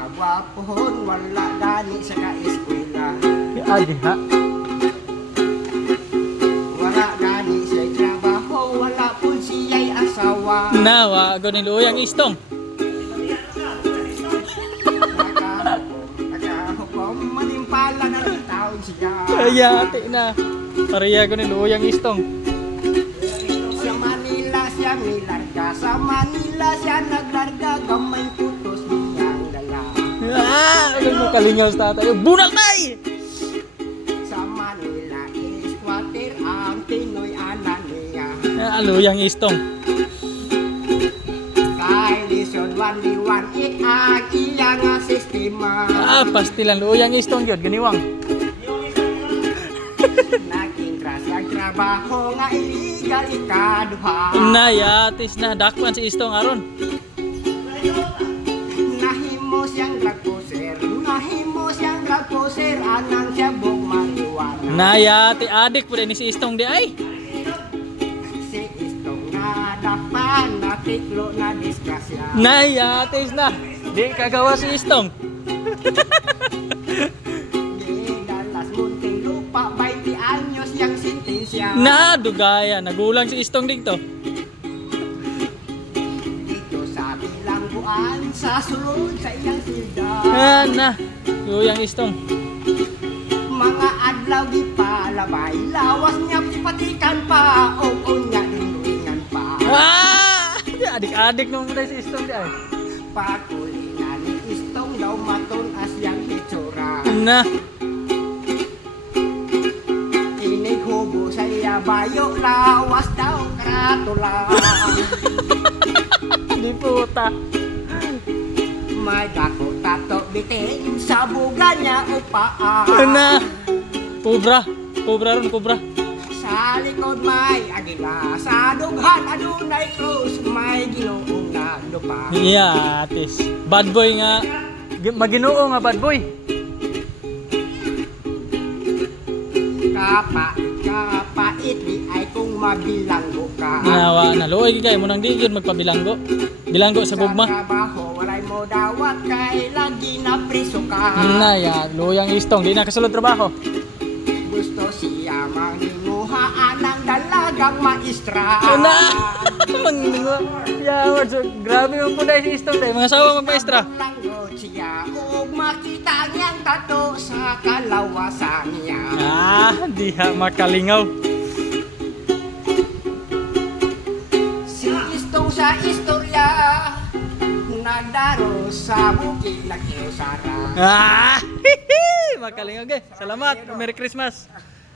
kagwapon, wala gani sa ka-eskwela. Adi ha. Wala gani siya trabaho, wala po siya'y asawa. Nawa, ni luyang istong. Nakahukom, manimpala na rin taon siya. Ayate na. Pareha ko ni luyang istong. Sa Manila siya nilarga, sa Manila siya naglarga, gamay putos niyang dala. Alam mo kalingaw sa tatay. Bunal tay! Sa Manila is water ang Pinoy anan niya. Luyang istong. Kay Lison 1D18 ang iya nga sistema. Pastilan luyang istong yun. Ganiwang. Naging rasang trabaho nga illegal ikaduha. Nayatis na. Dakpan si istong aron. Nahimo siyang drug poser, nahimo siyang drug poser, anang siya bug marijuana. Nayati adik po ni si istong di ay. Si istong na dapan, natiklo na disgrasya. Nayatis na. Di kagawa si istong. Di dalas munting lupa, 20 anyos yang sentensya. Nadugaya. Nagulang si istong dito. Dito sa bilangguan, sa sulod sa iyang silda. Na. Luyang istong. Mga adlaw di palabay, lawas niya patikan pa, o niya dinuingan pa. Adik-adik nung muna si istong di ay. Pakulinan ni istong daw maton asyang itsura. Na. Inig hubo sa iya bayo, lawas daw karatula. Di puta. May dako tato bitin sa buga niya upaan. Na. Kubra. Kubra ron, kubra. Sa likod may agila, sa dughan adunay krus, may ginoong na dupa. Yatis. Bad boy nga. Maginoo nga bad boy. Kapait di ay kung mabilanggo ka. Ginawa na. Luoy kay mo nang di yun magpabilanggo. Bilanggo sa gugma. Sa trabaho, walay mo dawat kay lagi na priso ka. Na ya. Luyang istong. Di na kasulod trabaho. Gusto siya manginguhaan ng dalagang maestra. Na. Mangingo. Yawad. So, grabe yung punay si istong. Mga sawa magmaestra. Langgod siya ug makita niyang tato sa kalawasan niya. Diha makalingaw. Si istong sa istorya nagdaro sa bukid ng Eusara. Makalingaw. Okay. Salamat. Merry Christmas.